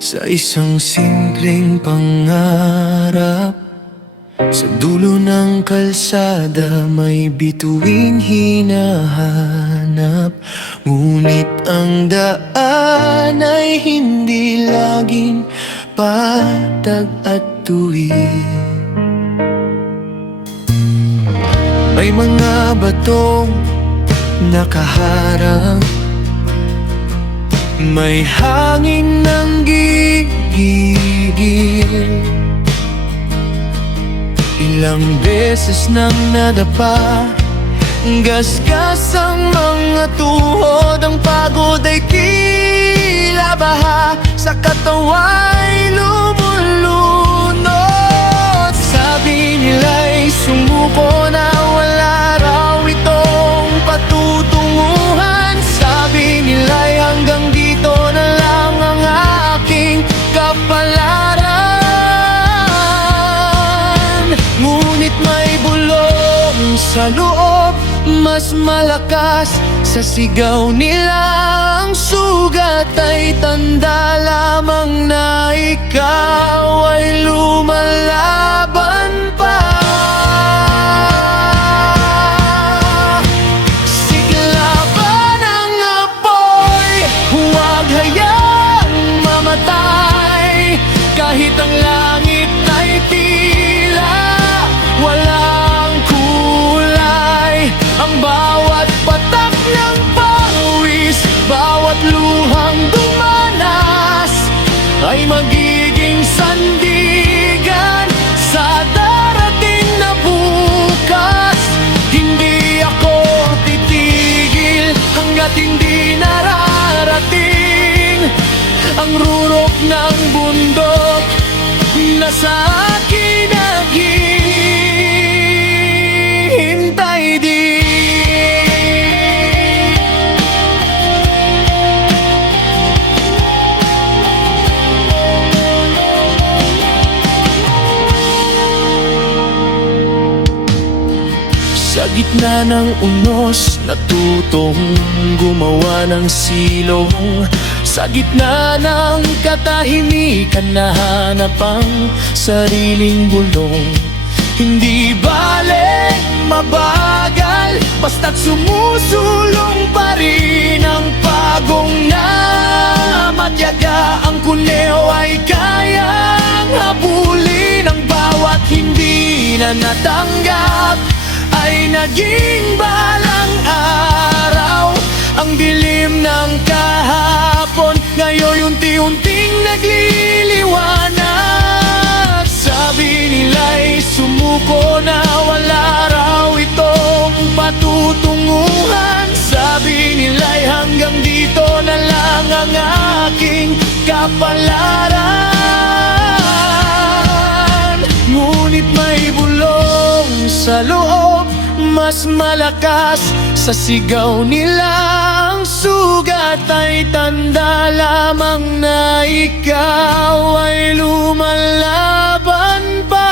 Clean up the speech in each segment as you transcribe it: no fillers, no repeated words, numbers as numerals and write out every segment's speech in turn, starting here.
sa isang simpleng pangarap. Sa dulo ng kalsada may bituing hinahanap, ngunit ang daan ay hindi laging patag at tuwid. May mga batong nakaharang, may hangin ng gigigil. Ilang beses nang nadapa, gasgas ang mga tuhod. Ang pagod ay tila baha, sa katawa'y lumulunod. Sabi nila'y sumuko na, wala raw itong patutunguhan. Sabi nila'y hanggang dito na lang ang aking kapalaran. Ngunit may bulong sa loob, mas malakas sa sigaw nila. Ang sugat ay tanda lamang na ikaw ay lumalaban pa. Siglaban ang apoy, huwag hayaang mamatay. Kahit ang langit ay tila walang kulay, ang bawat patak ng pawis, bawat luhang dumanas ay magiging sandigan sa darating na bukas. Hindi ako titigil hanggat hindi nararating ang rurok ng bundok na sa akin naghihintay din. Sa gitna ng unos, natutong gumawa ng silong. Sa gitna ng katahimikan, nahanap ang sariling bulong. Hindi bale mabagal, basta't sumusulong pa rin ang pagong na matyaga. Ang kuneo ay kayang habulin, ang bawat hindi na natanggap ay naging balang araw. Ang dilim ng kahapon ngayon unti-unting nagliliwanag. Sabi nila'y sumuko na, wala raw itong patutunguhan. Sabi nila'y hanggang dito na lang ang aking kapalaran. Ngunit may bulong sa loob, mas malakas sa sigaw nila. Ang sugat ay tanda lamang na ikaw ay lumalaban pa.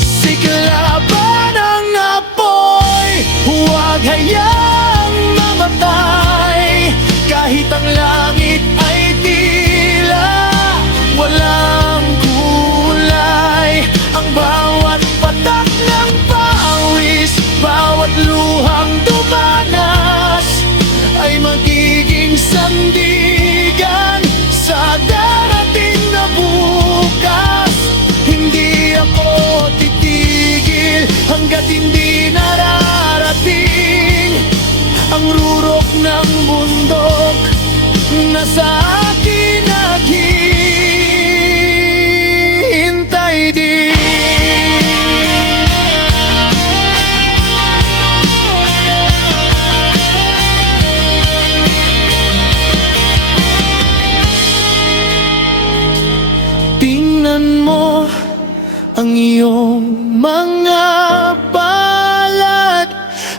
Siglaban ang apoy, huwag hayaang mamatay. Kahit ang langit ay tila walang kulay, ang bawat patak ng pawis, bawat luhang dumanas ay magiging sandigan sa darating na bukas. Hindi ako titigil hanggat hindi nararating ang rurok ng bundok na sa akin naghihintay din. Tingnan mo ang iyong mga palad,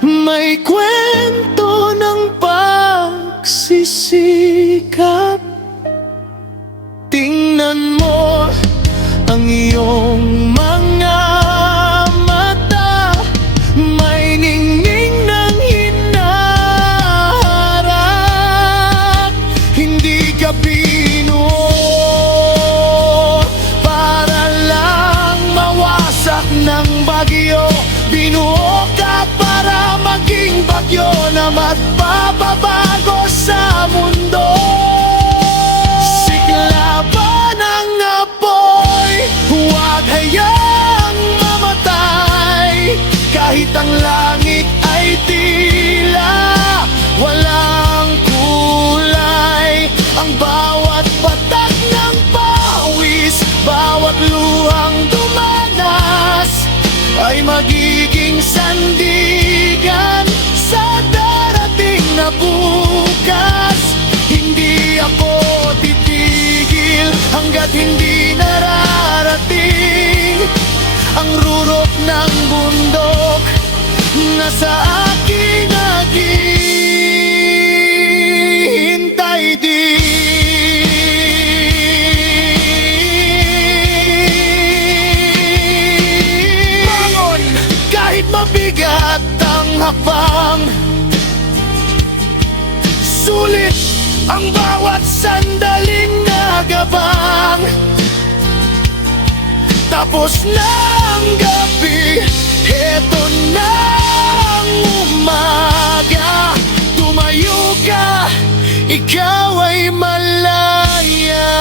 may kwento ng pagsisikap. Tingnan mo ang iyong mga mata, may ningning ng hinaharap. na sa aking naghihintay di. Bangon! Kahit mabigat ang hakbang, sulit ang bawat sandaling nagabang. Tapos na ang gabi, heto na ang umaga. Tumayo ka, ikaw ay malaya.